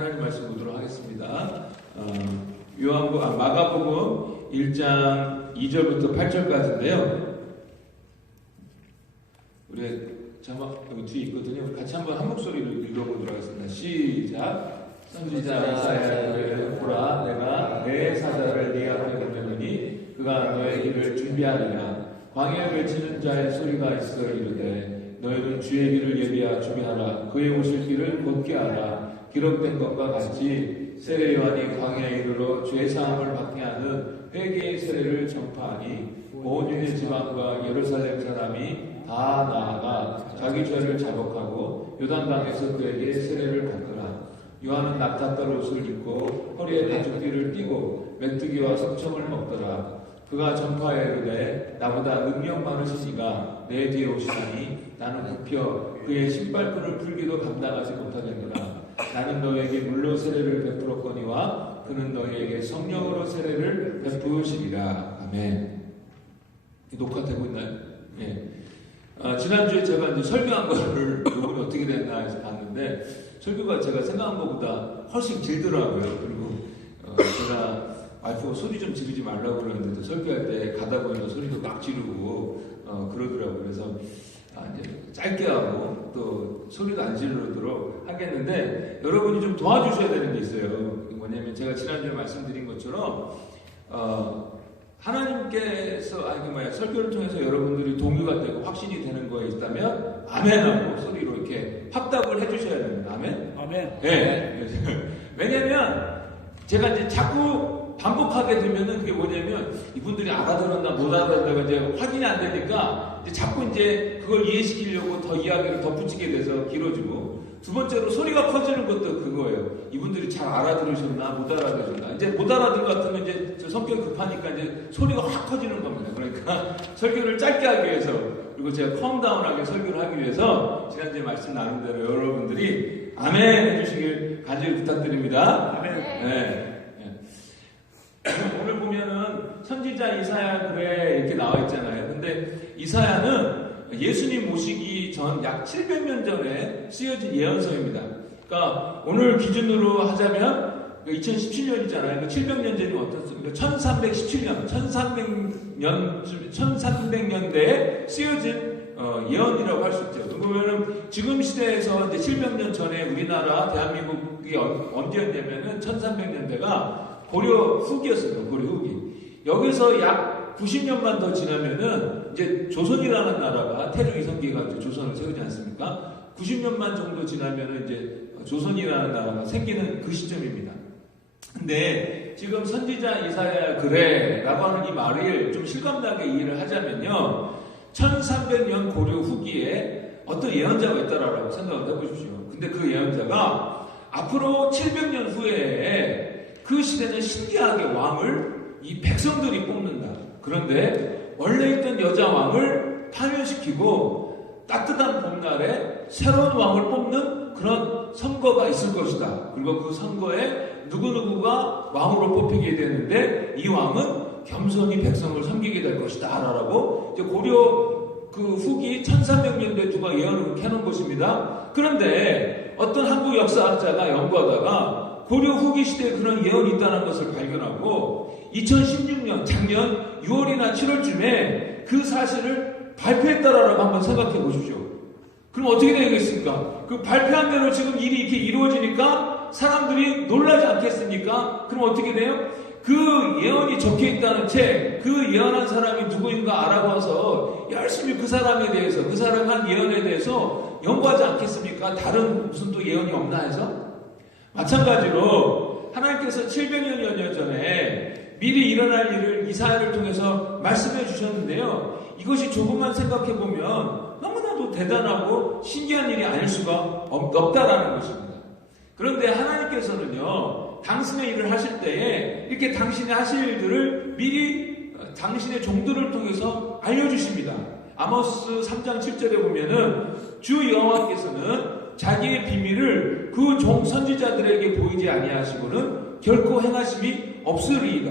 하나님 말씀 보도록 하겠습니다. 마가복음 1장 2절부터 8절까지인데요. 우리 자막 여기 뒤에 있거든요. 우리 같이 한번 한 목소리로 읽어보도록 하겠습니다. 시작. 선지자 이사야를 보라, 내가 내 사자를 네 앞에 보내노니 그가 너의 길을 준비하리라. 광야에 외치는 자의 소리가 있어 이르되 너희는 주의 길을 예비하여 준비하라. 그의 오실 길을 곧게 하라. 기록된 것과 같이 세례 요한이 광야에 이르러 죄 사함을 받게 하는 회개의 세례를 전파하니 온 유대 지방과 예루살렘 사람이 다 나아가 자기 죄를 자복하고 요단강에서 그에게 세례를 받더라. 요한은 낙타떨 옷을 입고 허리에 가죽띠를 띠고 메뚜기와 석청을 먹더라. 그가 전파에 이르되 나보다 능력 많으신 이가 내 뒤에 오시다니 나는 굽혀 그의 신발끈을 풀기도 감당하지 못하겠노라. 나는 너에게 물로 세례를 베풀었거니와 그는 너희에게 성령으로 세례를 베푸시리라. 아멘. 녹화되고 있나요? 예. 지난주에 제가 이제 설교한 거를 요번에 어떻게 됐나 해서 봤는데 설교가 제가 생각한 것보다 훨씬 길더라고요. 그리고 제가 와이프가 소리 좀 지르지 말라고 그러는데 설교할 때 가다 보니까 소리도 막 지르고 그러더라고요. 그래서 이제 짧게 하고 또 소리도 안 지르도록 하겠는데 여러분이 좀 도와주셔야 되는 게 있어요. 뭐냐면 제가 지난주에 말씀드린 것처럼 하나님께서 설교를 통해서 여러분들이 동의가 되고 확신이 되는 거에 있다면 아멘하고 소리로 이렇게 합답을 해주셔야 됩니다. 아멘? 아멘. 네. 왜냐면 제가 이제 자꾸 반복하게 되면은 그게 뭐냐면 이분들이 알아들었나 못 알아들었나가 이제 확인이 안 되니까 이제 자꾸 이제 그걸 이해시키려고 더 이야기를 덧붙이게 돼서 길어지고 두 번째로 소리가 커지는 것도 그거예요. 이분들이 잘 알아들으셨나 못 알아들으셨나 이제 못 알아들은 것 같으면 이제 저 성격이 급하니까 이제 소리가 확 커지는 겁니다. 그러니까 설교를 짧게 하기 위해서 그리고 제가 컴다운하게 설교를 하기 위해서 지난주에 말씀 나눈 대로 여러분들이 아멘 해주시길 간절히 부탁드립니다. 아멘. 네. 오늘 보면은 선지자 이사야 글에 이렇게 나와 있잖아요. 근데 이사야는 예수님 모시기 전 약 700년 전에 쓰여진 예언서입니다. 그러니까 오늘 기준으로 하자면 2017년이잖아요. 700년 전이 어떻습니까? 1317년, 1300년대에 쓰여진 예언이라고 할 수 있죠. 그러면은 지금 시대에서 이제 700년 전에 우리나라 대한민국이 언제였냐면은 1300년대가 고려 후기였습니다. 고려 후기. 여기서 약 90년만 더 지나면은 이제 조선이라는 나라가 태조 이성계가 이제 조선을 세우지 않습니까? 90년만 정도 지나면은 이제 조선이라는 나라가 생기는 그 시점입니다. 근데 지금 선지자 이사야 글에라고 하는 이 말을 좀 실감나게 이해를 하자면요. 1300년 고려 후기에 어떤 예언자가 있다라고 생각을 해보십시오. 근데 그 예언자가 앞으로 700년 후에 그 시대는 신기하게 왕을 이 백성들이 뽑는다. 그런데 원래 있던 여자 왕을 파면시키고 따뜻한 봄날에 새로운 왕을 뽑는 그런 선거가 있을 것이다. 그리고 그 선거에 누구누구가 왕으로 뽑히게 되는데 이 왕은 겸손히 백성을 섬기게 될 것이다. 라고 이제 고려 그 후기 1300년대 누가 예언을 그렇게 해놓은 것입니다. 그런데 어떤 한국 역사학자가 연구하다가 고려 후기 시대에 그런 예언이 있다는 것을 발견하고 2016년 작년 6월이나 7월쯤에 그 사실을 발표했다라고 한번 생각해 보십시오. 그럼 어떻게 되겠습니까? 그 발표한 대로 지금 일이 이렇게 이루어지니까 사람들이 놀라지 않겠습니까? 그럼 어떻게 돼요? 그 예언이 적혀 있다는 책, 그 예언한 사람이 누구인가 알아봐서 열심히 그 사람에 대해서, 그 사람 한 예언에 대해서 연구하지 않겠습니까? 다른 무슨 또 예언이 없나 해서? 마찬가지로 하나님께서 700년여 전에 미리 일어날 일을 이사야를 통해서 말씀해 주셨는데요. 이것이 조금만 생각해 보면 너무나도 대단하고 신기한 일이 아닐 수가 없다라는 것입니다. 그런데 하나님께서는요. 당신의 일을 하실 때에 이렇게 당신의 하실 일들을 미리 당신의 종들을 통해서 알려주십니다. 아모스 3장 7절에 보면은 주 여호와께서는 자기의 비밀을 그 종 선지자들에게 보이지 아니하시고는 결코 행하심이 없으리이다.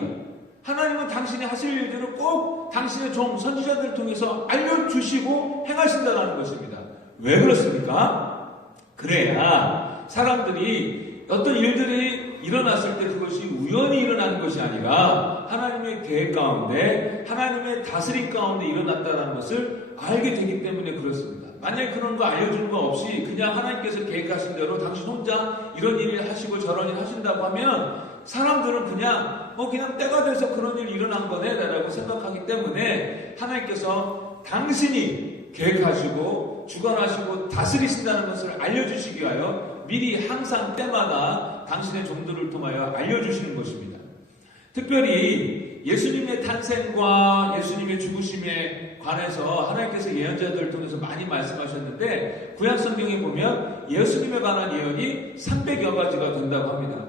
하나님은 당신이 하실 일들을 꼭 당신의 종 선지자들을 통해서 알려주시고 행하신다는 것입니다. 왜 그렇습니까? 그래야 사람들이 어떤 일들이 일어났을 때 그것이 우연히 일어나는 것이 아니라 하나님의 계획 가운데, 하나님의 다스림 가운데 일어났다는 것을 알게 되기 때문에 그렇습니다. 만약에 그런 거 알려주는 거 없이 그냥 하나님께서 계획하신 대로 당신 혼자 이런 일을 하시고 저런 일을 하신다고 하면 사람들은 그냥 그냥 때가 돼서 그런 일이 일어난 거네 라고 생각하기 때문에 하나님께서 당신이 계획하시고 주관하시고 다스리신다는 것을 알려주시기 위하여 미리 항상 때마다 당신의 종들을 통하여 알려주시는 것입니다. 특별히 예수님의 탄생과 예수님의 죽으심에 관해서 하나님께서 예언자들을 통해서 많이 말씀하셨는데 구약성경에 보면 예수님에 관한 예언이 300여 가지가 된다고 합니다.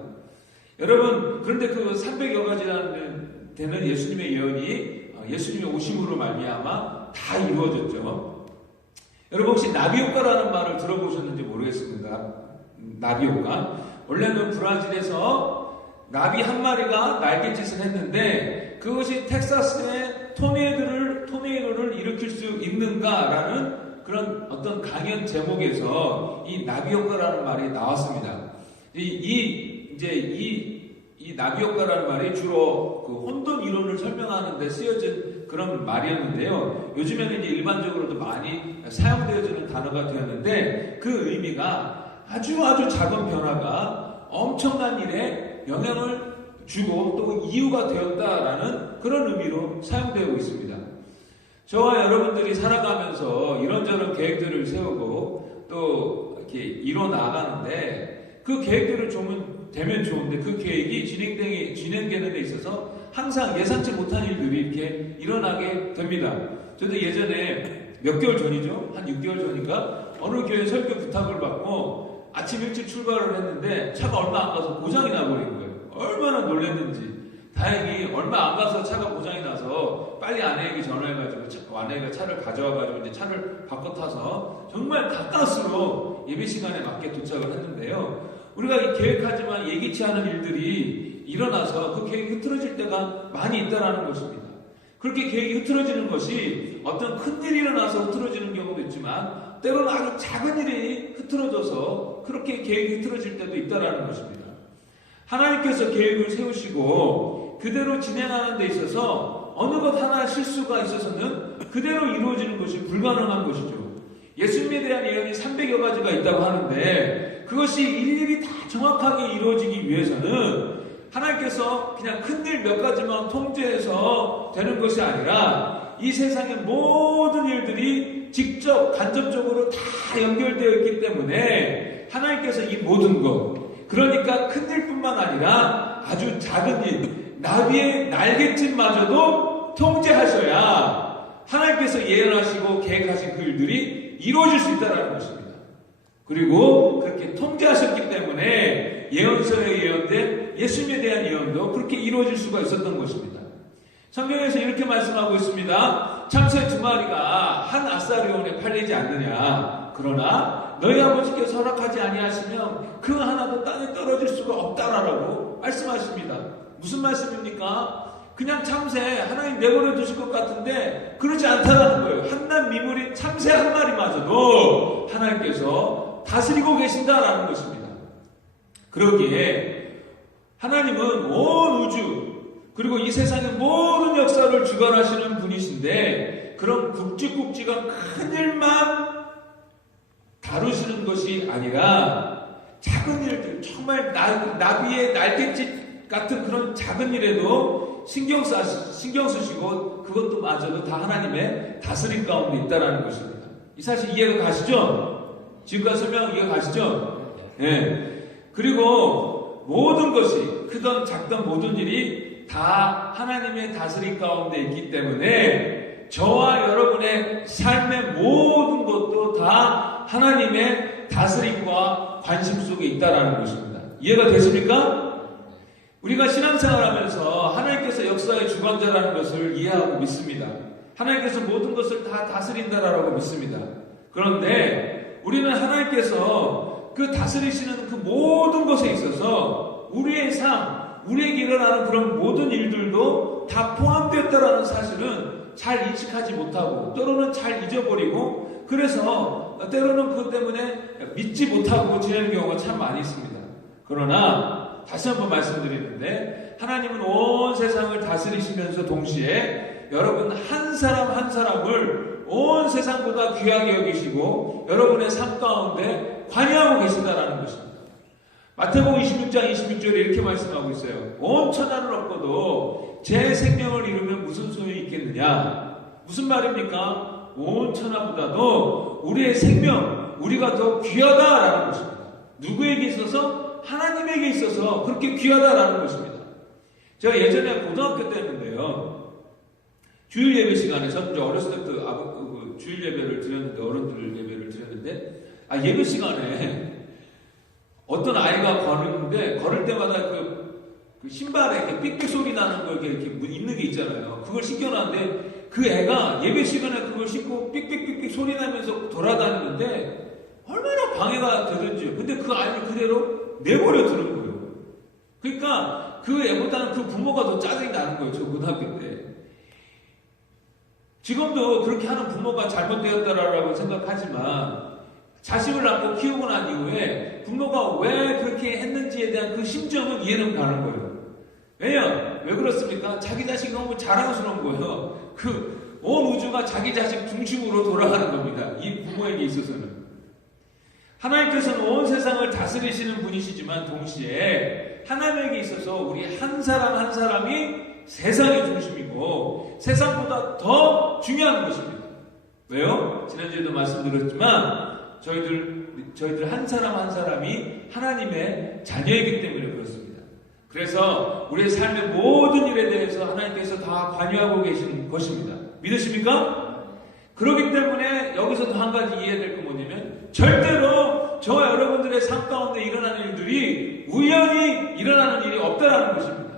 여러분, 그런데 그 300여 가지라는 되는 예수님의 예언이 예수님의 오심으로 말미암아 다 이루어졌죠. 여러분 혹시 나비효과라는 말을 들어보셨는지 모르겠습니다. 나비효과. 원래는 브라질에서 나비 한 마리가 날갯짓을 했는데 그것이 텍사스의 토네이도를 일으킬 수 있는가라는 그런 어떤 강연 제목에서 이 나비효과라는 말이 나왔습니다. 이 나비효과라는 말이 주로 그 혼돈 이론을 설명하는 데 쓰여진 그런 말이었는데요. 요즘에는 이제 일반적으로도 많이 사용되어지는 단어가 되었는데 그 의미가 아주 작은 변화가 엄청난 일에 영향을 주고 또 이유가 되었다라는 그런 의미로 사용되고 있습니다. 저와 여러분들이 살아가면서 이런저런 계획들을 세우고 또 이렇게 이뤄 나가는데 그 계획들을 되면 좋은데 그 계획이 진행되는 데 있어서 항상 예상치 못한 일들이 이렇게 일어나게 됩니다. 저도 예전에 몇 개월 전이죠? 한 6개월 전인가? 어느 교회 설교 부탁을 받고 아침 일찍 출발을 했는데 차가 얼마 안 가서 고장이 나버린 거예요. 얼마나 놀랐는지. 다행히 얼마 안 가서 차가 고장이 나서 빨리 아내에게 전화해가지고 아내가 차를 가져와가지고 이제 차를 바꿔 타서 정말 가까스로 예배 시간에 맞게 도착을 했는데요. 우리가 계획하지만 예기치 않은 일들이 일어나서 그 계획이 흐트러질 때가 많이 있다는 것입니다. 그렇게 계획이 흐트러지는 것이 어떤 큰 일이 일어나서 흐트러지는 경우도 있지만 때로는 아주 작은 일이 흐트러져서 그렇게 계획이 흐트러질 때도 있다는 것입니다. 하나님께서 계획을 세우시고 그대로 진행하는 데 있어서 어느 것 하나 실수가 있어서는 그대로 이루어지는 것이 불가능한 것이죠. 예수님에 대한 예언이 300여 가지가 있다고 하는데 그것이 일일이 다 정확하게 이루어지기 위해서는 하나님께서 그냥 큰일 몇 가지만 통제해서 되는 것이 아니라 이 세상의 모든 일들이 직접 간접적으로 다 연결되어 있기 때문에 하나님께서 이 모든 것, 그러니까 큰일뿐만 아니라 아주 작은 일, 나비의 날갯짓마저도 통제하셔야 하나님께서 예언하시고 계획하신 그 일들이 이루어질 수 있다는 것입니다. 그리고 그렇게 통제하셨기 때문에 예언서에 예언된 예수님에 대한 예언도 그렇게 이루어질 수가 있었던 것입니다. 성경에서 이렇게 말씀하고 있습니다. 참새 2마리가 한 아사리온에 팔리지 않느냐. 그러나 너희 아버지께서 허락하지 아니하시면 그 하나도 땅에 떨어질 수가 없다라고 말씀하십니다. 무슨 말씀입니까? 그냥 참새 하나님 내버려 두실 것 같은데 그렇지 않다라는 거예요. 한낱 미물인 참새 한 마리마저도 하나님께서 다스리고 계신다라는 것입니다. 그러기에 하나님은 온 우주 그리고 이 세상의 모든 역사를 주관하시는 분이신데 그런 굵직굵직한 큰 일만 다루시는 것이 아니라 작은 일들, 정말 나비의 날갯짓 같은 그런 작은 일에도 신경 쓰시고 그것도 마저도 다 하나님의 다스림 가운데 있다는 것입니다. 이 사실 이해가 가시죠? 지금까지 설명 이해가 가시죠? 네. 그리고 모든 것이 크던 작던 모든 일이 다 하나님의 다스림 가운데 있기 때문에 저와 여러분의 삶의 모든 것도 다 하나님의 다스림과 관심 속에 있다는 것입니다. 이해가 되십니까? 우리가 신앙생활하면서 하나님께서 역사의 주관자라는 것을 이해하고 믿습니다. 하나님께서 모든 것을 다 다스린다라고 믿습니다. 그런데 우리는 하나님께서 그 다스리시는 그 모든 것에 있어서 우리의 삶, 우리에게 일어나는 그런 모든 일들도 다 포함되었다라는 사실은 잘 인식하지 못하고 때로는 잘 잊어버리고 그래서 때로는 그것 때문에 믿지 못하고 지내는 경우가 참 많이 있습니다. 그러나 다시 한번 말씀드리는데 하나님은 온 세상을 다스리시면서 동시에 여러분 한 사람 한 사람을 온 세상보다 귀하게 여기시고 여러분의 삶 가운데 관여하고 계신다라는 것입니다. 마태복음 26장 26절에 이렇게 말씀하고 있어요. 온 천하를 얻고도 제 생명을 잃으면 무슨 소용이 있겠느냐. 무슨 말입니까? 온 천하보다도 우리의 생명, 우리가 더 귀하다라는 것입니다. 누구에게 있어서? 하나님에게 있어서 그렇게 귀하다라는 것입니다. 제가 예전에 고등학교 때 했는데요. 주일 예배 시간에서 이제 어렸을 때부터 주일 예배를 드렸는데 어른들 예배를 드렸는데 예배 시간에 어떤 아이가 걸을 때마다 그 신발에 이렇게 삑삑 소리 나는 거 이렇게 있는 게 있잖아요. 그걸 신겨놨는데 그 애가 예배 시간에 그걸 신고 삑삑삑삑 소리 나면서 돌아다니는데 얼마나 방해가 되든지요. 근데 그 아이를 그대로 내버려 두는 거예요. 그러니까 그 애보다는 그 부모가 더 짜증이 나는 거예요. 저 고등학교 때. 지금도 그렇게 하는 부모가 잘못되었다라고 생각하지만 자식을 낳고 키우고 난 이후에 부모가 왜 그렇게 했는지에 대한 그 심정은 이해는 가는 거예요. 왜 그렇습니까? 자기 자식이 너무 자랑스러운 거예요. 온 우주가 자기 자식 중심으로 돌아가는 겁니다. 이 부모에게 있어서는. 하나님께서는 온 세상을 다스리시는 분이시지만 동시에 하나님에게 있어서 우리 한 사람 한 사람이 세상의 중심이고 세상보다 더 중요한 것입니다. 왜요? 지난주에도 말씀드렸지만 저희들 한 사람 한 사람이 하나님의 자녀이기 때문에 그렇습니다. 그래서 우리의 삶의 모든 일에 대해서 하나님께서 다 관여하고 계신 것입니다. 믿으십니까? 그렇기 때문에 여기서도 한 가지 이해될 건 뭐냐면 절대로 저와 여러분들의 삶 가운데 일어나는 일들이 우연히 일어나는 일이 없다라는 것입니다.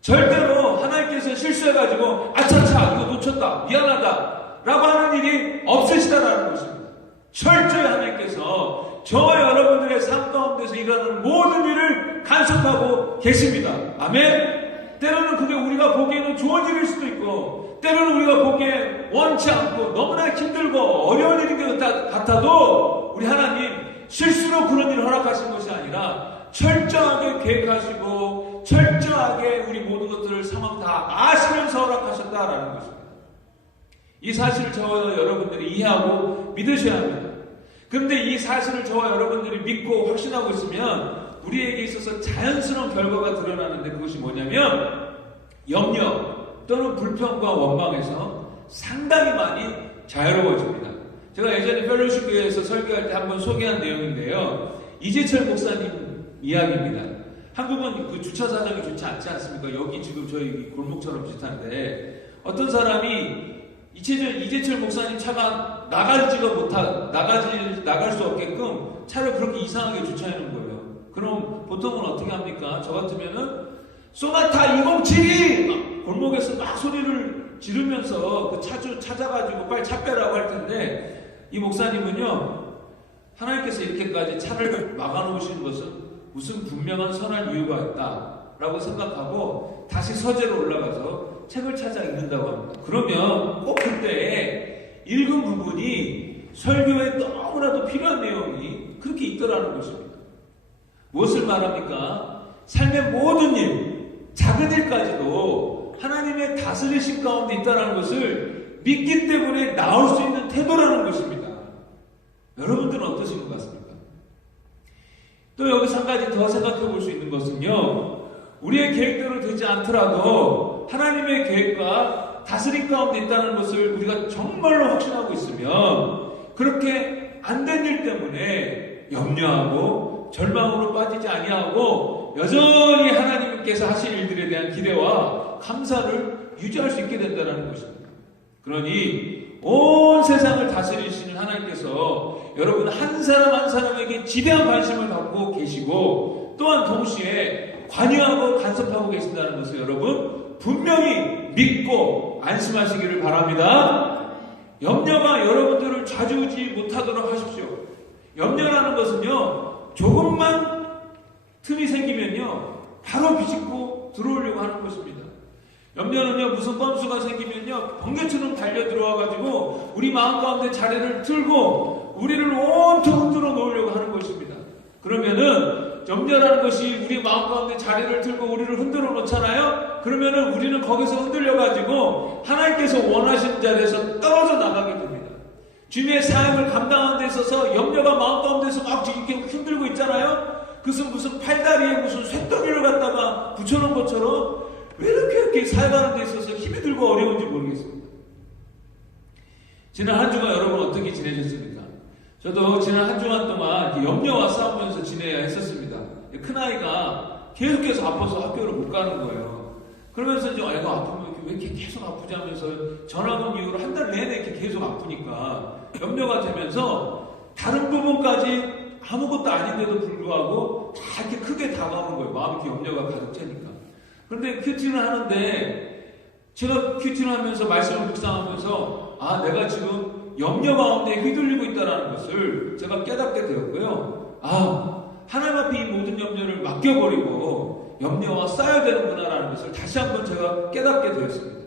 절대로 하나님께서 실수해가지고 아차차 이거 놓쳤다 미안하다 라고 하는 일이 없으시다라는 것입니다. 철저히 하나님께서 저와 여러분들의 삶 가운데서 일어나는 모든 일을 간섭하고 계십니다. 아멘? 때로는 그게 우리가 보기에는 좋은 일일 수도 있고 때로는 우리가 보기에 원치 않고 너무나 힘들고 어려운 일인 것 같아도 우리 하나님 실수로 그런 일을 허락하신 것이 아니라 철저하게 계획하시고 철저하게 우리 모든 것들을 상황 다 아시면서 허락하셨다라는 것입니다. 이 사실을 저와 여러분들이 이해하고 믿으셔야 합니다. 그런데 이 사실을 저와 여러분들이 믿고 확신하고 있으면 우리에게 있어서 자연스러운 결과가 드러나는데 그것이 뭐냐면 염려 또는 불평과 원망에서 상당히 많이 자유로워집니다. 제가 예전에 펠로십 교회에서 설교할 때 한번 소개한 내용인데요. 이재철 목사님 이야기입니다. 한국은 그 주차 사정이 좋지 않지 않습니까? 여기 지금 저희 골목처럼 비슷한데 어떤 사람이 이재철 목사님 차가 나갈 수 없게끔 차를 그렇게 이상하게 주차해 놓은 거예요. 그럼 보통은 어떻게 합니까? 저 같으면은 소나타 207이 골목에서 막 소리를 지르면서 그 차주 찾아가지고 빨리 차 빼라고 할 텐데 이 목사님은요 하나님께서 이렇게까지 차를 막아놓으신 것은 무슨 분명한 선한 이유가 있다라고 생각하고 다시 서재로 올라가서 책을 찾아 읽는다고 합니다. 그러면 꼭 그때 읽은 부분이 설교에 너무나도 필요한 내용이 그렇게 있더라는 것입니다. 무엇을 말합니까? 삶의 모든 일, 작은 일까지도 하나님의 다스리심 가운데 있다는 것을 믿기 때문에 나올 수 있는 태도라는 것입니다. 여러분들은 어떠신 것 같습니까? 또 여기서 한 가지 더 생각해 볼 수 있는 것은요, 우리의 계획대로 되지 않더라도 하나님의 계획과 다스림 가운데 있다는 것을 우리가 정말로 확신하고 있으면 그렇게 안 된 일 때문에 염려하고 절망으로 빠지지 아니하고 여전히 하나님께서 하실 일들에 대한 기대와 감사를 유지할 수 있게 된다는 것입니다. 그러니 온 세상을 다스리시는 하나님께서 여러분 한 사람 한 사람에게 지대한 관심을 갖고 계시고 또한 동시에 관여하고 간섭하고 계신다는 것을 여러분 분명히 믿고 안심하시기를 바랍니다. 염려가 여러분들을 좌지우지 못하도록 하십시오. 염려라는 것은요 조금만 틈이 생기면요 바로 비집고 들어오려고 하는 것입니다. 염려는요 무슨 뻔수가 생기면요 번개처럼 달려 들어와가지고 우리 마음 가운데 자리를 틀고 우리를 온통 흔들어 놓으려고 하는 것입니다. 그러면은 염려라는 것이 우리 마음 가운데 자리를 들고 우리를 흔들어 놓잖아요. 그러면은 우리는 거기서 흔들려가지고 하나님께서 원하시는 자리에서 떨어져 나가게 됩니다. 주님의 사역을 감당하는 데 있어서 염려가 마음 가운데서 막 이렇게 흔들고 있잖아요. 그것은 무슨 팔다리에 무슨 쇳덩이를 갖다가 붙여놓은 것처럼 왜 이렇게 사역하는 데 있어서 힘이 들고 어려운지 모르겠습니다. 지난 한 주간 여러분 어떻게 지내셨습니까? 저도 지난 한 주간 동안 염려와 싸우면서 지내야 했었습니다. 큰아이가 계속해서 아파서 학교를 못 가는 거예요. 그러면서 이제 애가 아프면 왜 이렇게 계속 아프지 하면서 전화 온 이후로 한 달 내내 이렇게 계속 아프니까 염려가 되면서 다른 부분까지 아무것도 아닌데도 불구하고 다 이렇게 크게 다가오는 거예요. 마음이 이렇게 염려가 가득 차니까. 그런데 큐티를 하는데 제가 큐티를 하면서 말씀을 묵상하면서 내가 지금 염려 가운데 휘둘리고 있다는 것을 제가 깨닫게 되었고요. 하나님 앞에 이 모든 염려를 맡겨버리고 염려와 쌓여야 되는구나라는 것을 다시 한번 제가 깨닫게 되었습니다.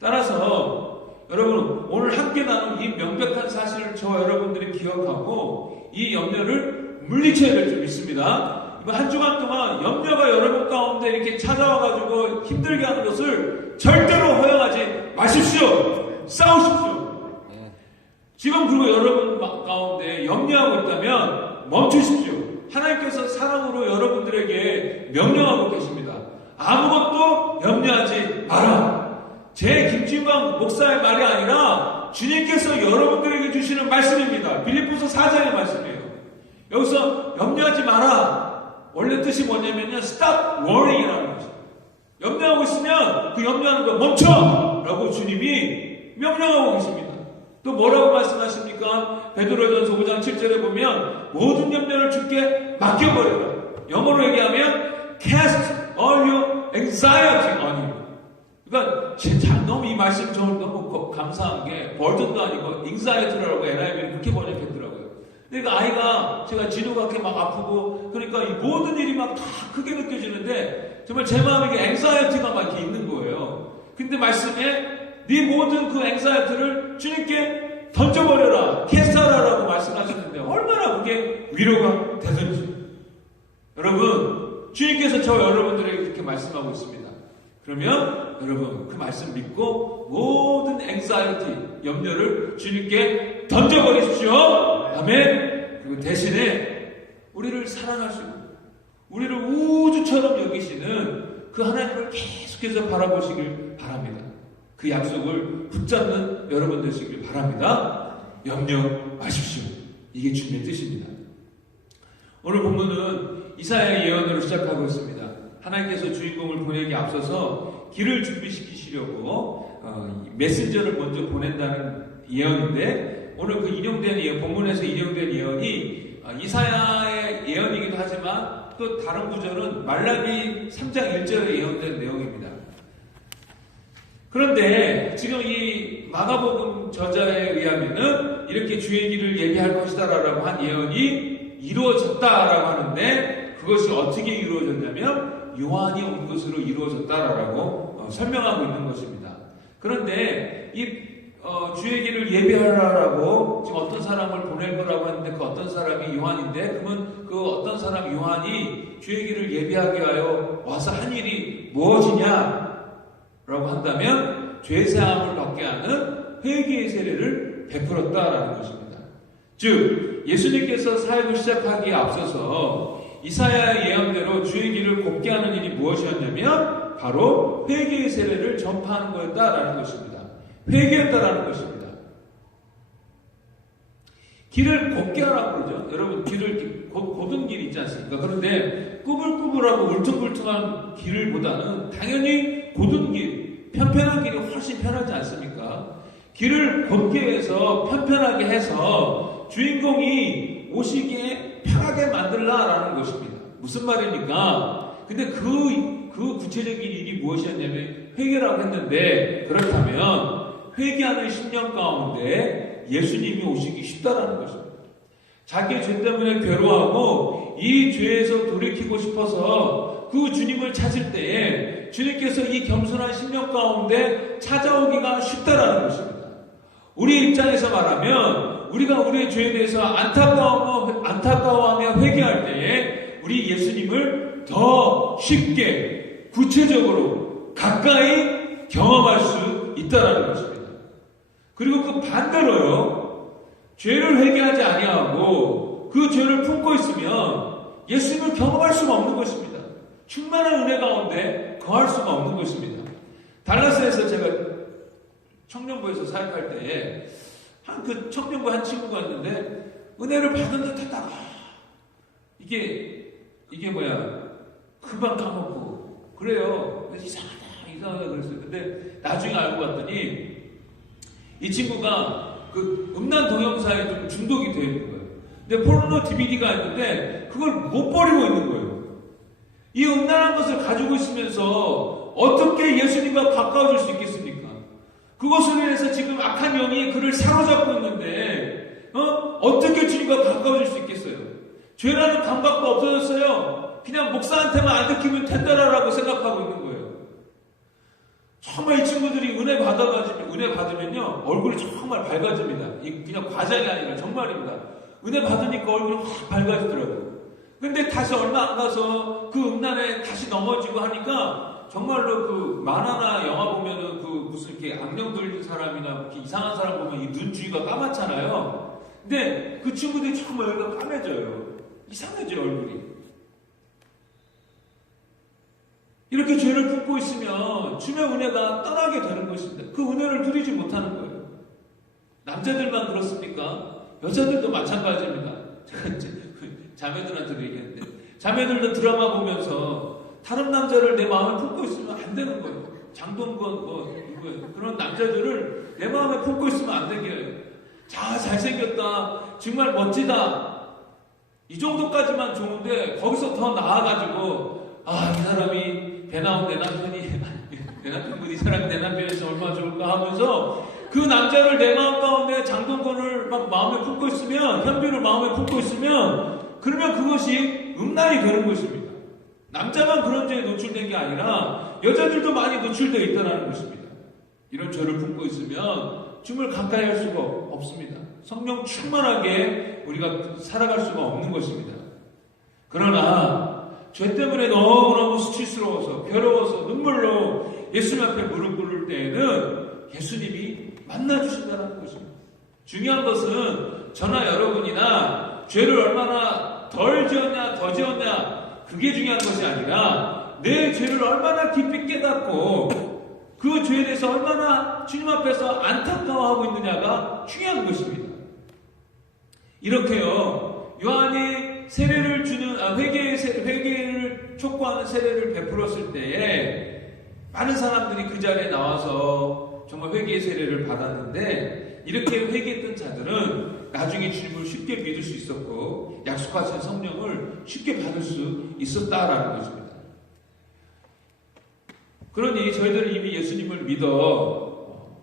따라서 여러분 오늘 함께 나눈 이 명백한 사실을 저와 여러분들이 기억하고 이 염려를 물리쳐야 될 줄 믿습니다. 이번 한 주간 동안 염려가 여러분 가운데 이렇게 찾아와가지고 힘들게 하는 것을 절대로 허용하지 마십시오. 싸우십시오. 지금 그리고 여러분 가운데 염려하고 있다면 멈추십시오. 하나님께서 사랑으로 여러분들에게 명령하고 계십니다. 아무것도 염려하지 마라. 제 김진광 목사의 말이 아니라 주님께서 여러분들에게 주시는 말씀입니다. 빌립보서 4장의 말씀이에요. 여기서 염려하지 마라. 원래 뜻이 뭐냐면요. Stop worrying이라는 거죠. 염려하고 있으면 그 염려하는 거 멈춰! 라고 주님이 명령하고 계십니다. 또 뭐라고 말씀하십니까? 베드로전서 5장 7절에 보면 모든 염려를 주께 맡겨버려라. 영어로 얘기하면 Cast all your anxiety on you. 그러니까 너무 이 말씀 저는 너무 감사한 게 버든도 아니고 anxiety라고 NIV는 그렇게 번역했더라고요. 그러니까 아이가 제가 진우가 이렇게 막 아프고 그러니까 이 모든 일이 막 다 크게 느껴지는데 정말 제 마음에 anxiety가 막 이렇게 있는 거예요. 근데 말씀에 네 모든 그 anxiety를 주님께 던져버려라, 캐스터라라고 말씀하셨는데 얼마나 그게 위로가 되든지. 여러분, 주님께서 저 여러분들에게 그렇게 말씀하고 있습니다. 그러면 여러분 그 말씀 믿고 모든 anxiety, 염려를 주님께 던져버리십시오. 아멘. 그리고 대신에 우리를 사랑할 수 있는, 우리를 우주처럼 여기시는 그 하나님을 계속해서 바라보시길 바랍니다. 그 약속을 붙잡는 여러분 되시길 바랍니다. 염려 마십시오. 이게 주님의 뜻입니다. 오늘 본문은 이사야의 예언으로 시작하고 있습니다. 하나님께서 주인공을 보내기 앞서서 길을 준비시키시려고 메신저를 먼저 보낸다는 예언인데 오늘 그 인용된 예언, 본문에서 인용된 예언이 이사야의 예언이기도 하지만 또 다른 구절은 말라기 3장 1절에 예언된 내용입니다. 그런데 지금 이 마가복음 저자에 의하면은 이렇게 주의 길을 예비할 것이다라고 한 예언이 이루어졌다라고 하는데 그것이 어떻게 이루어졌냐면 요한이 온 것으로 이루어졌다라고 설명하고 있는 것입니다. 그런데 이 주의 길을 예비하라라고 지금 어떤 사람을 보낼 거라고 했는데 그 어떤 사람이 요한인데 그러면 그 어떤 사람 요한이 주의 길을 예비하게 하여 와서 한 일이 무엇이냐? 라고 한다면 죄사함을 받게 하는 회개의 세례를 베풀었다라는 것입니다. 즉 예수님께서 사역을 시작하기에 앞서서 이사야의 예언대로 주의 길을 곱게 하는 일이 무엇이었냐면 바로 회개의 세례를 전파하는 거였다라는 것입니다. 회개했다라는 것입니다. 길을 곱게 하라고 그러죠. 여러분 길을 곧은 길 있지 않습니까? 그런데 꾸불꾸불하고 울퉁불퉁한 길보다는 당연히 곧은 길, 편편한 길이 훨씬 편하지 않습니까? 길을 곱게 해서 편편하게 해서 주인공이 오시기에 편하게 만들라라는 것입니다. 무슨 말입니까? 근데 그 구체적인 일이 무엇이었냐면 회개라고 했는데 그렇다면 회개하는 심령 가운데 예수님이 오시기 쉽다라는 것입니다. 자기의 죄 때문에 괴로워하고 이 죄에서 돌이키고 싶어서 그 주님을 찾을 때에 주님께서 이 겸손한 심령 가운데 찾아오기가 쉽다라는 것입니다. 우리 입장에서 말하면 우리가 우리의 죄에 대해서 안타까워하며 회개할 때에 우리 예수님을 더 쉽게, 구체적으로, 가까이 경험할 수 있다는 것입니다. 그리고 그 반대로요, 죄를 회개하지 아니하고 그 죄를 품고 있으면 예수님을 경험할 수가 없는 것입니다. 충만한 은혜 가운데 거할 수가 없는 것입니다. 달라스에서 제가 청년부에서 사역할 때에 그 청년부 한 친구가 있는데 은혜를 받은 듯 했다가 이게 뭐야, 금방 까먹고 그래요. 그래서 이상하다 그랬어요. 근데 나중에 알고 봤더니 이 친구가 그 음란 동영상에 좀 중독이 되어 있는 거예요. 근데 포르노 DVD가 있는데 그걸 못 버리고 있는 거예요. 이 음란한 것을 가지고 있으면서 어떻게 예수님과 가까워질 수 있겠습니까? 그것으로 인해서 지금 악한 영이 그를 사로잡고 있는데 어떻게 주님과 가까워질 수 있겠어요? 죄라는 감각도 없어졌어요. 그냥 목사한테만 안 들키면 된다라고 생각하고 있는 거예요. 정말 이 친구들이 은혜 받으면요 얼굴이 정말 밝아집니다. 그냥 과장이 아니라 정말입니다. 은혜 받으니까 얼굴이 확 밝아지더라고요. 근데 다시 얼마 안 가서 그 음란에 다시 넘어지고 하니까 정말로 그 만화나 영화 보면은 그 무슨 이렇게 악령 들린 사람이나 이렇게 이상한 사람 보면 이 눈 주위가 까맣잖아요. 근데 그 친구들이 정말 여기가 까매져요. 이상해져요, 얼굴이. 이렇게 죄를 품고 있으면 주의 은혜가 떠나게 되는 것입니다. 그 은혜를 누리지 못하는 거예요. 남자들만 그렇습니까? 여자들도 마찬가지입니다. 자매들한테도 얘기했는데 자매들도 드라마 보면서 다른 남자를 내 마음에 품고 있으면 안 되는 거예요. 장동건 그런 남자들을 내 마음에 품고 있으면 안 되게 해요. 잘생겼다, 정말 멋지다, 이 정도까지만 좋은데 거기서 더 나아가지고 이 사람이 배 나온 내 남편이 내 남편분이 사람이 내 남편에서 얼마나 좋을까 하면서 그 남자를 내 마음 가운데 장동건을 막 마음에 품고 있으면, 현빈을 마음에 품고 있으면, 그러면 그것이 음란이 되는 것입니다. 남자만 그런 죄에 노출된 게 아니라 여자들도 많이 노출되어 있다는 것입니다. 이런 죄를 품고 있으면 주님을 가까이 할 수가 없습니다. 성령 충만하게 우리가 살아갈 수가 없는 것입니다. 그러나 죄 때문에 너무너무 수치스러워서 괴로워서 눈물로 예수님 앞에 무릎 꿇을 때에는 예수님이 만나주신다는 것입니다. 중요한 것은 저나 여러분이나 죄를 얼마나 덜 지었냐 더 지었냐 그게 중요한 것이 아니라 내 죄를 얼마나 깊이 깨닫고 그 죄에 대해서 얼마나 주님 앞에서 안타까워하고 있느냐가 중요한 것입니다. 이렇게요, 요한이 세례를 주는 회개를 촉구하는 세례를 베풀었을 때에 많은 사람들이 그 자리에 나와서 정말 회개의 세례를 받았는데, 이렇게 회개했던 자들은 나중에 주님을 쉽게 믿을 수 있었고 약속하신 성령을 쉽게 받을 수 있었다라는 것입니다. 그러니 저희들은 이미 예수님을 믿어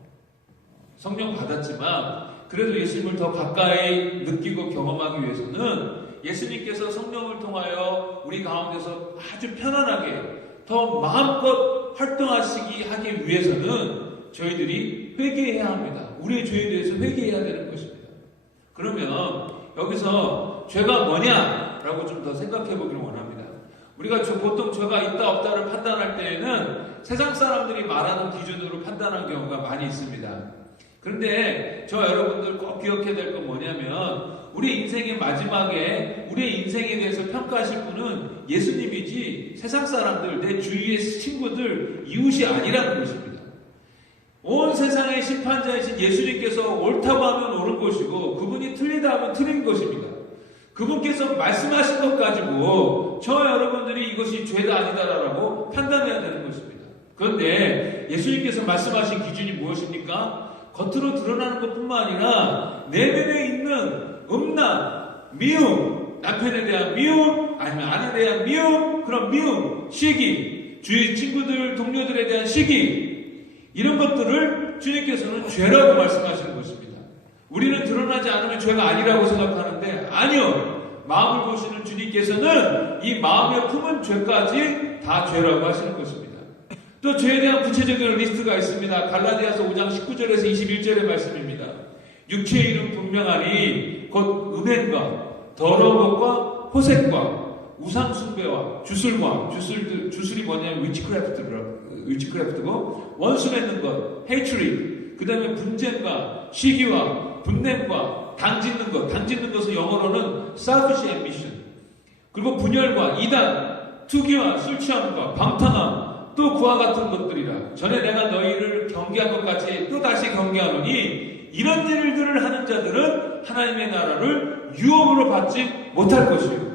성령 받았지만 그래도 예수님을 더 가까이 느끼고 경험하기 위해서는 예수님께서 성령을 통하여 우리 가운데서 아주 편안하게 더 마음껏 활동하시기 하기 위해서는 저희들이 회개해야 합니다. 우리의 죄에 대해서 회개해야 되는 것입니다. 그러면 여기서 죄가 뭐냐라고 좀 더 생각해 보기를 원합니다. 우리가 보통 죄가 있다 없다를 판단할 때에는 세상 사람들이 말하는 기준으로 판단하는 경우가 많이 있습니다. 그런데 저 여러분들 꼭 기억해야 될 건 뭐냐면 우리 인생의 마지막에 우리의 인생에 대해서 평가하실 분은 예수님이지 세상 사람들, 내 주위의 친구들, 이웃이 아니라는 것입니다. 온 세상의 심판자이신 예수님께서 옳다고 하면 옳은 것이고 그분이 틀리다 하면 틀린 것입니다. 그분께서 말씀하신 것 가지고 저 여러분들이 이것이 죄다 아니다라고 판단해야 되는 것입니다. 그런데 예수님께서 말씀하신 기준이 무엇입니까? 겉으로 드러나는 것뿐만 아니라 내면에 있는 음란, 미움, 남편에 대한 미움, 아니면 아내에 대한 미움, 그런 미움, 시기, 주위 친구들, 동료들에 대한 시기, 이런 것들을 주님께서는 죄라고 말씀하시는 것입니다. 우리는 드러나지 않으면 죄가 아니라고 생각하는데 아니요. 마음을 보시는 주님께서는 이 마음에 품은 죄까지 다 죄라고 하시는 것입니다. 또 죄에 대한 구체적인 리스트가 있습니다. 갈라디아서 5장 19절에서 21절의 말씀입니다. 육체의 일은 분명하니 곧 음행과 더러운 것과 호색과 우상숭배와 주술이 뭐냐면 위치크래프트고, 원수 맺는 것, hatred, 그 다음에 분쟁과 시기와 분냄과 당짓는 것은 영어로는 selfish ambition, 그리고 분열과 이단, 투기와 술 취함과 방탕함, 또 그와 같은 것들이라. 전에 내가 너희를 경계한 것 같이 또 다시 경계하노니, 이런 일들을 하는 자들은 하나님의 나라를 유업으로 받지 못할 것이요.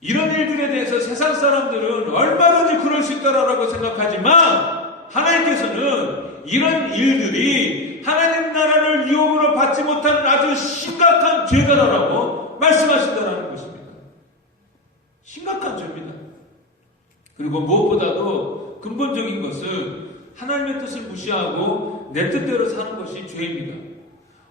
이런 일들에 대해서 세상 사람들은 얼마든지 그럴 수 있다라고 생각하지만, 하나님께서는 이런 일들이 하나님 나라를 유업으로 받지 못하는 아주 심각한 죄다라고 말씀하신다는 것입니다. 심각한 죄입니다. 그리고 무엇보다도 근본적인 것은 하나님의 뜻을 무시하고 내 뜻대로 사는 것이 죄입니다.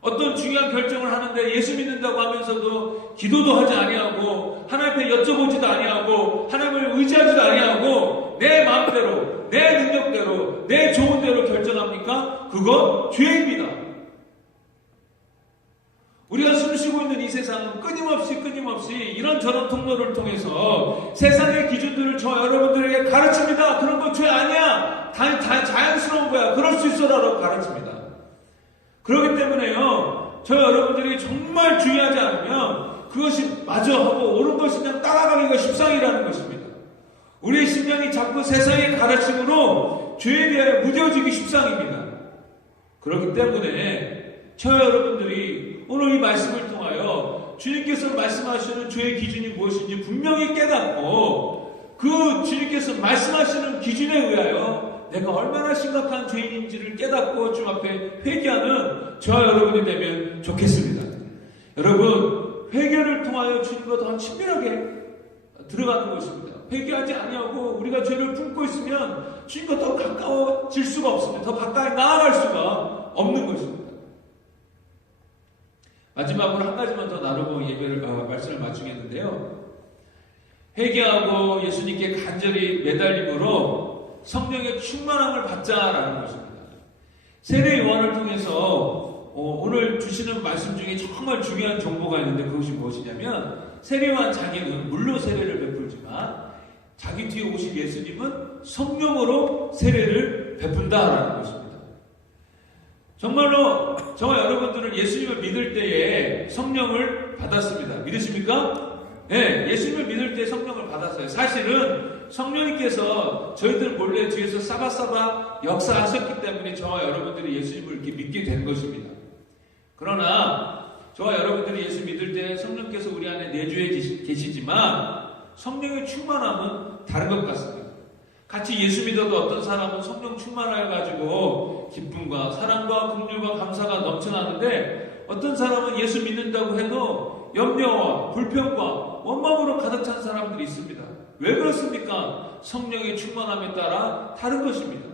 어떤 중요한 결정을 하는데 예수 믿는다고 하면서도 기도도 하지 아니하고 하나님 앞에 여쭤보지도 아니하고 하나님을 의지하지도 아니하고 내 마음대로, 내 능력대로, 내 좋은 대로 결정합니까? 그건 죄입니다. 우리가 숨쉬고 있는 이 세상은 끊임없이 이런저런 통로를 통해서 세상의 기준들을 저 여러분들에게 가르칩니다. 그런 거 죄 아니야. 자연스러운 거야. 그럴 수 있어라고 가르칩니다. 그렇기 때문에요, 저 여러분들이 정말 주의하지 않으면 그것이 맞아 하고 옳은 것이 그냥 따라가기가 십상이라는 것입니다. 우리의 심령이 자꾸 세상의 가르침으로 죄에 대하여 무뎌지기 십상입니다. 그렇기 때문에 저 여러분들이 오늘 이 말씀을 통하여 주님께서 말씀하시는 죄의 기준이 무엇인지 분명히 깨닫고 그 주님께서 말씀하시는 기준에 의하여 내가 얼마나 심각한 죄인인지를 깨닫고 주 앞에 회개하는 저와 여러분이 되면 좋겠습니다. 여러분, 회개를 통하여 주님과 더 친밀하게 들어가는 것입니다. 회개하지 아니하고 우리가 죄를 품고 있으면 주님과 더 가까워질 수가 없습니다. 더 가까이 나아갈 수가 없는 것입니다. 마지막으로 한 가지만 더 나누고 말씀을 마치겠는데요. 회개하고 예수님께 간절히 매달림으로 성령의 충만함을 받자라는 것입니다. 세례 요한을 통해서 오늘 주시는 말씀 중에 정말 중요한 정보가 있는데 그것이 무엇이냐면, 세례 요한 자기는 물로 세례를 베풀지만 자기 뒤에 오신 예수님은 성령으로 세례를 베푼다라는 것입니다. 정말로 저와 여러분들은 예수님을 믿을 때에 성령을 받았습니다. 믿으십니까? 네, 예수님을 믿을 때 성령을 받았어요. 사실은 성령님께서 저희들 몰래 뒤에서 싸바싸바 역사하셨기 때문에 저와 여러분들이 예수님을 이렇게 믿게 된 것입니다. 그러나 저와 여러분들이 예수 믿을 때 성령께서 우리 안에 내주해 계시지만 성령의 충만함은 다른 것 같습니다. 같이 예수 믿어도 어떤 사람은 성령 충만해가지고 기쁨과 사랑과 긍휼과 감사가 넘쳐나는데, 어떤 사람은 예수 믿는다고 해도 염려와 불평과 원망으로 가득 찬 사람들이 있습니다. 왜 그렇습니까? 성령의 충만함에 따라 다른 것입니다.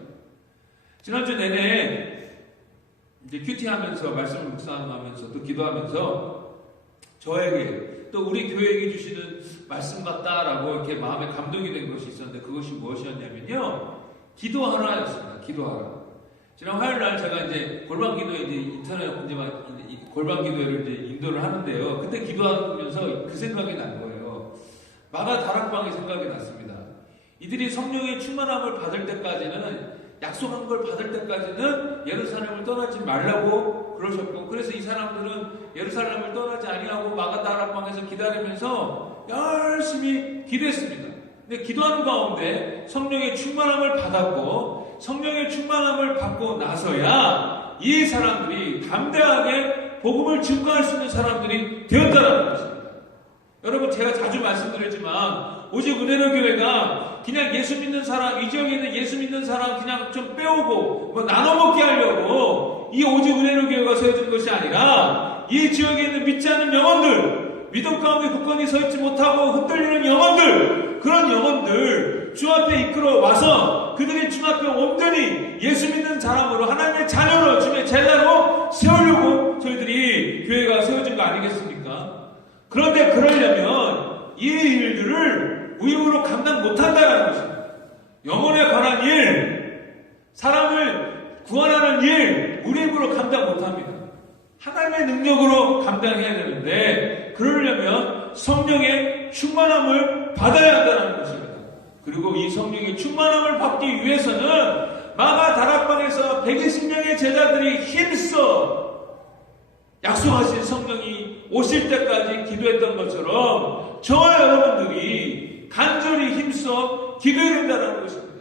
지난주 내내 이제 큐티하면서 말씀을 묵상하면서 또 기도하면서 저에게 또 우리 교회에게 주시는 말씀 같다라고 이렇게 마음에 감동이 된 것이 있었는데, 그것이 무엇이었냐면요, 기도하라였습니다. 기도하라. 지난 화요일 날 제가 이제 골방 기도에 인터넷 골방 기도를 인도를 하는데요. 그때 기도하면서 그 생각이 난 거예요. 마가 다락방이 생각이 났습니다. 이들이 성령의 충만함을 받을 때까지는, 약속한 걸 받을 때까지는 예루살렘을 떠나지 말라고 그러셨고, 그래서 이 사람들은 예루살렘을 떠나지 아니하고 마가 다락방에서 기다리면서 열심히 기도했습니다. 근데 기도하는 가운데 성령의 충만함을 받았고, 성령의 충만함을 받고 나서야 이 사람들이 담대하게 복음을 증거할 수 있는 사람들이 되었다는 것입니다. 여러분, 제가 자주 말씀드렸지만 오직 은혜로 교회가 그냥 예수 믿는 사람, 이 지역에 있는 예수 믿는 사람 그냥 좀 빼오고 뭐 나눠먹게 하려고 이 오직 은혜로 교회가 세워진 것이 아니라, 이 지역에 있는 믿지 않는 영혼들, 믿음 가운데 굳건히 서 있지 못하고 흔들리는 영혼들, 그런 영혼들 주 앞에 이끌어 와서 그들이 주 앞에 온전히 예수 믿는 사람으로, 하나님의 자녀로, 주님의 제자로 세우려고 저희들이 교회가 세워진 거 아니겠습니까? 그런데 그러려면 이 일들을 우유로 감당 못한다는 것입니다. 영혼에 관한 일, 사람을 구원하는 일, 우리 힘으로 감당 못합니다. 하나님의 능력으로 감당해야 되는데, 그러려면 성령 성령의 충만함을 받아야 한다는 것입니다. 그리고 이 성령의 충만함을 받기 위해서는 마가 다락방에서 120명의 제자들이 힘써 약속하신 성령이 오실 때까지 기도했던 것처럼 저와 여러분들이 간절히 힘써 기도해야 된다는 것입니다.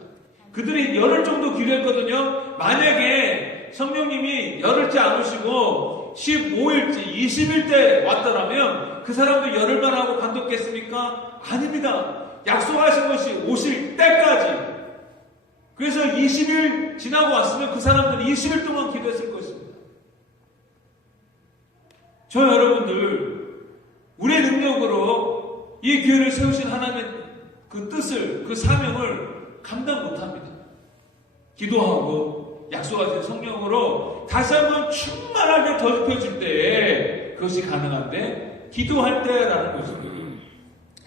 그들이 열흘 정도 기도했거든요. 만약에 성령님이 열흘째 안 오시고 15일째, 20일째 왔더라면 그 사람들 열흘만 하고 관뒀겠습니까? 아닙니다. 약속하신 것이 오실 때까지. 그래서 20일 지나고 왔으면 그 사람들이 20일 동안 기도했을 것입니다. 저 여러분들, 우리의 능력으로 이 교회를 세우신 하나님의 그 뜻을, 그 사명을 감당 못합니다. 기도하고 약속하신 성령으로 다시 한번 충만하게 더럽혀질 때에 그것이 가능한데, 기도할 때라는 것입니다.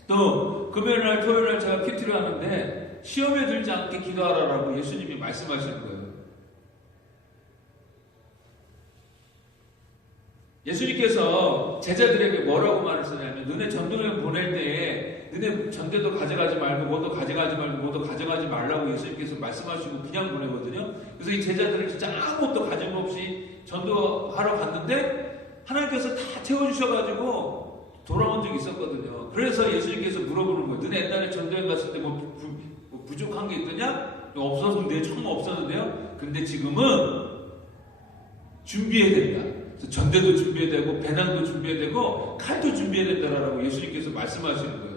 또 금요일날 토요일날 제가 큐티를 하는데 시험에 들지 않게 기도하라라고 예수님이 말씀하시는 거예요. 예수님께서 제자들에게 뭐라고 말했었냐면, 너네 전도여행 보낼 때에 너네 전대도 가져가지 말고 뭐도 가져가지 말고 뭐도 가져가지 말라고 예수님께서 말씀하시고 그냥 보내거든요. 그래서 이 제자들을 진짜 아무것도 가짐 없이 전도하러 갔는데 하나님께서 다 채워주셔가지고 돌아온 적이 있었거든요. 그래서 예수님께서 물어보는 거예요. 너네 옛날에 전도여행 갔을 때 뭐 부족한 게 있더냐? 없었는데, 처음 없었는데요. 근데 지금은 준비해야 된다. 전대도 준비해야 되고 배낭도 칼도 준비해야 되고 칼도 준비해야 된다라고 예수님께서 말씀하시는 거예요.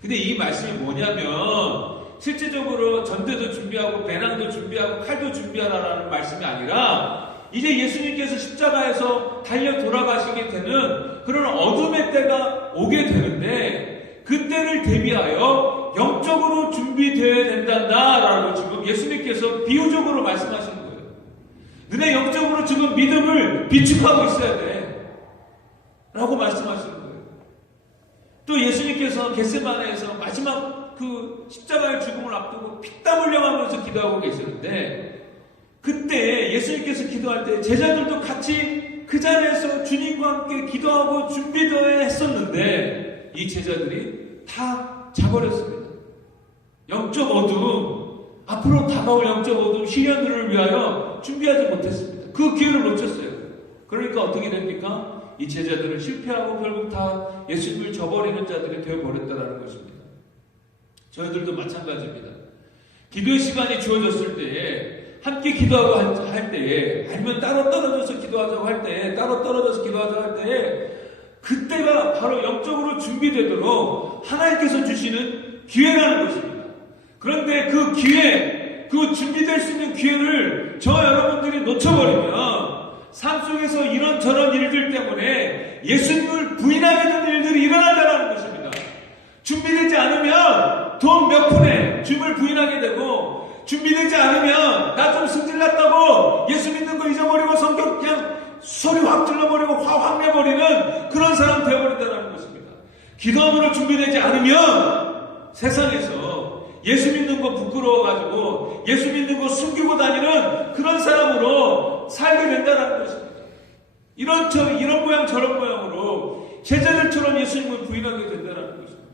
근데 이 말씀이 뭐냐면, 실제적으로 전대도 준비하고 배낭도 준비하고 칼도 준비하라라는 말씀이 아니라, 이제 예수님께서 십자가에서 달려 돌아가시게 되는 그런 어둠의 때가 오게 되는데, 그때를 대비하여 영적으로 준비되어야 된다라고 지금 예수님께서 비유적으로 말씀하시는 거예요. 너네 영적으로 지금 믿음을 비축하고 있어야 돼 라고 말씀하시는 거예요. 또 예수님께서 겟세마네에서 마지막 그 십자가의 죽음을 앞두고 피땀 흘려가면서 기도하고 계시는데, 그때 예수님께서 기도할 때 제자들도 같이 그 자리에서 주님과 함께 기도하고 준비되어야 했었는데, 이 제자들이 다 자버렸습니다. 영적 어둠, 앞으로 다가올 영적 어둠 시련들을 위하여 준비하지 못했습니다. 그 기회를 놓쳤어요. 그러니까 어떻게 됩니까? 이 제자들은 실패하고 결국 다 예수님을 저버리는 자들이 되어버렸다는 것입니다. 저희들도 마찬가지입니다. 기도의 시간이 주어졌을 때에, 함께 기도하고 할 때에, 아니면 따로 떨어져서 기도하자고 할 때에, 따로 떨어져서 기도하자고 할 때에, 그때가 바로 영적으로 준비되도록 하나님께서 주시는 기회라는 것입니다. 그런데 그 기회, 그 준비될 수 있는 기회를 저 여러분들이 놓쳐버리면 삶 속에서 이런저런 일들 때문에 예수님을 부인하게 되는 일들이 일어난다는 것입니다. 준비되지 않으면 돈 몇 푼에 주님을 부인하게 되고, 준비되지 않으면 나 좀 승질났다고 예수 믿는 거 잊어버리고 성경 그냥 소리 확 질러버리고 화 확 내버리는 그런 사람 되어버린다는 것입니다. 기도함으로 준비되지 않으면 세상에서 예수 믿는 거 부끄러워가지고 예수 믿는 거 숨기고 다니는 그런 사람으로 살게 된다는 것입니다. 이런 모양 저런 모양으로 제자들처럼 예수님을 부인하게 된다는 것입니다.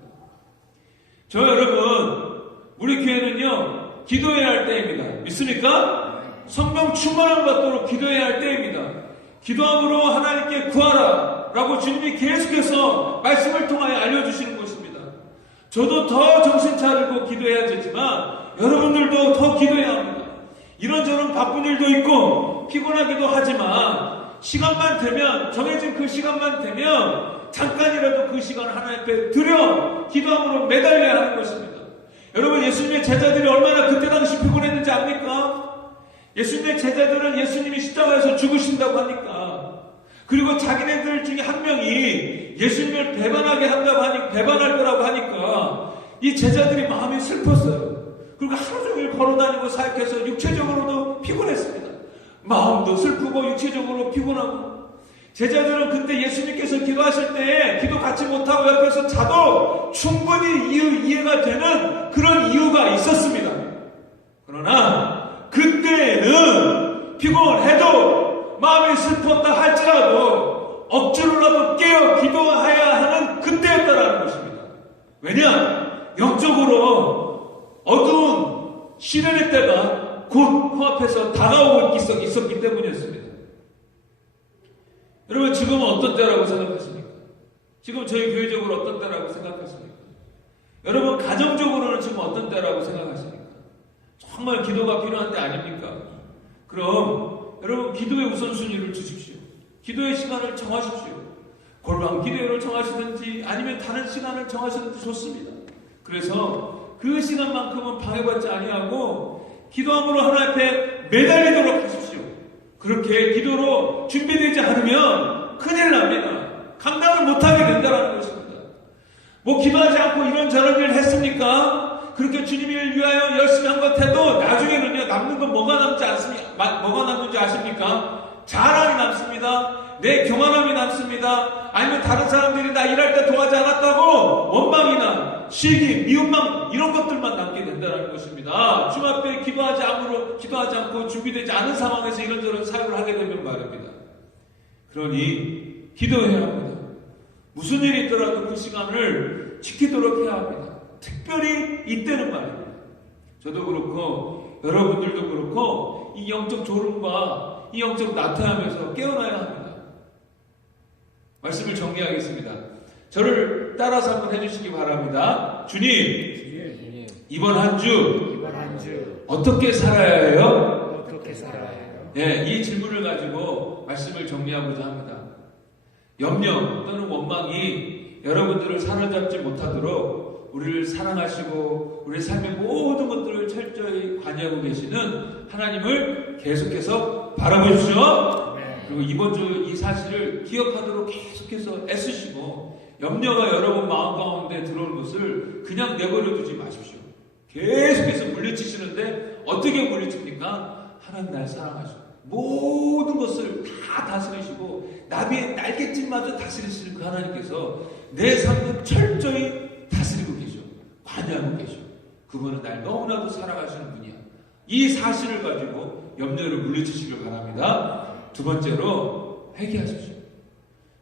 저 여러분, 우리 교회는요, 기도해야 할 때입니다. 믿습니까? 성령 충만함을 받도록 기도해야 할 때입니다. 기도함으로 하나님께 구하라 라고 주님이 계속해서 말씀을 통하여 알려주시는 것입니다. 저도 더 정신 차리고 기도해야 되지만 여러분들도 더 기도해야 합니다. 이런저런 바쁜 일도 있고 피곤하기도 하지만 시간만 되면, 정해진 그 시간만 되면 잠깐이라도 그 시간을 하나님 앞에 드려 기도함으로 매달려야 하는 것입니다. 여러분, 예수님의 제자들이 얼마나 그때 당시 피곤했는지 압니까? 예수님의 제자들은 예수님이 십자가에서 죽으신다고 하니까, 그리고 자기네들 중에 한 명이 예수님을 배반할 거라고 하니까 이 제자들이 마음이 슬펐어요. 그리고 하루 종일 걸어다니고 사역해서 육체적으로도 피곤했습니다. 마음도 슬프고 육체적으로 피곤하고. 제자들은 그때 예수님께서 기도하실 때 기도 같이 못하고 옆에서 자도 충분히 이해가 되는 그런 이유가 있었습니다. 그러나 그때에는 피곤해도 마음이 슬펐다 할지라도 억지로라도 깨어 기도해야 하는 그때였다라는 왜냐? 영적으로 어두운 시련의 때가 곧 코앞에서 다가오고 있었기 때문이었습니다. 여러분, 지금은 어떤 때라고 생각하십니까? 지금 저희 교회적으로 어떤 때라고 생각하십니까? 여러분, 가정적으로는 지금 어떤 때라고 생각하십니까? 정말 기도가 필요한 때 아닙니까? 그럼 여러분, 기도의 우선순위를 두십시오. 기도의 시간을 정하십시오. 골방 기도회를 정하시든지 아니면 다른 시간을 정하시든지 좋습니다. 그래서 그 시간만큼은 방해받지 아니하고 기도함으로 하나님 앞에 매달리도록 하십시오. 그렇게 기도로 준비되지 않으면 큰일 납니다. 감당을 못하게 된다는 것입니다. 뭐 기도하지 않고 이런저런 일을 했습니까? 그렇게 주님을 위하여 열심히 한 것 해도 나중에는요, 남는 건 뭐가 남는지 아십니까? 자랑이 남습니다. 내 교만함이 남습니다. 아니면 다른 사람들이 나 일할 때 도와주지 않았다고 원망이나 시기, 미움망 이런 것들만 남게 된다는 것입니다. 주 앞에 기도하지 않고 준비되지 않은 상황에서 이런저런 사역을 하게 되면 말입니다. 그러니 기도해야 합니다. 무슨 일이 있더라도 그 시간을 지키도록 해야 합니다. 특별히 이때는 말입니다. 저도 그렇고 여러분들도 그렇고 이 영적 졸음과 이 영적 나태함에서 깨어나야 합니다. 말씀을 정리하겠습니다. 저를 따라서 한번 해주시기 바랍니다. 주님, 이번 한 주 어떻게 살아야 해요? 네, 이 질문을 가지고 말씀을 정리하고자 합니다. 염려 또는 원망이 여러분들을 사로잡지 못하도록 우리를 사랑하시고 우리 삶의 모든 것들을 철저히 관여하고 계시는 하나님을 계속해서 바라보십시오. 그리고 이번 주 이 사실을 기억하도록 계속해서 애쓰시고 염려가 여러분 마음 가운데 들어오는 것을 그냥 내버려 두지 마십시오. 계속해서 물리치시는데 어떻게 물리칩니까? 하나님 날 사랑하시고 모든 것을 다 다스리시고 나비의 날갯짓마저 다스리시는 그 하나님께서 내 삶을 철저히 다스리고 계셔. 관여하고 계셔. 그분은 날 너무나도 사랑하시는 분이야. 이 사실을 가지고 염려를 물리치시길 바랍니다. 두 번째로 회개하십시오.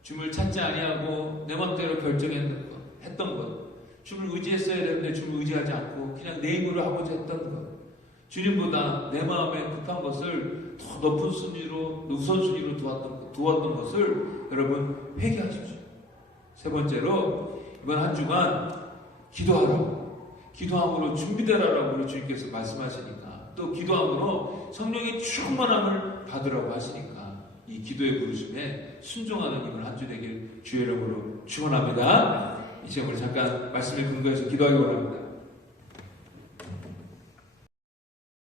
주님을 찾지 아니하고 내 맘대로 결정했던 것, 주님을 의지했어야 되는데 주님을 의지하지 않고 그냥 내 힘으로 하고자 했던 것, 주님보다 내 마음에 급한 것을 더 높은 순위로 우선순위로 두었던 것을 여러분 회개하십시오. 세 번째로 이번 한 주간 기도함으로 준비되라라고 우리 주님께서 말씀하시니까, 또 기도함으로 성령의 충만함을 받으라고 하시니까 이 기도의 부르심에 순종하는 이번 한 주 되길 주의 이름으로 축원합니다. 이제 우리 잠깐 말씀에 근거해서 기도하기 원합니다.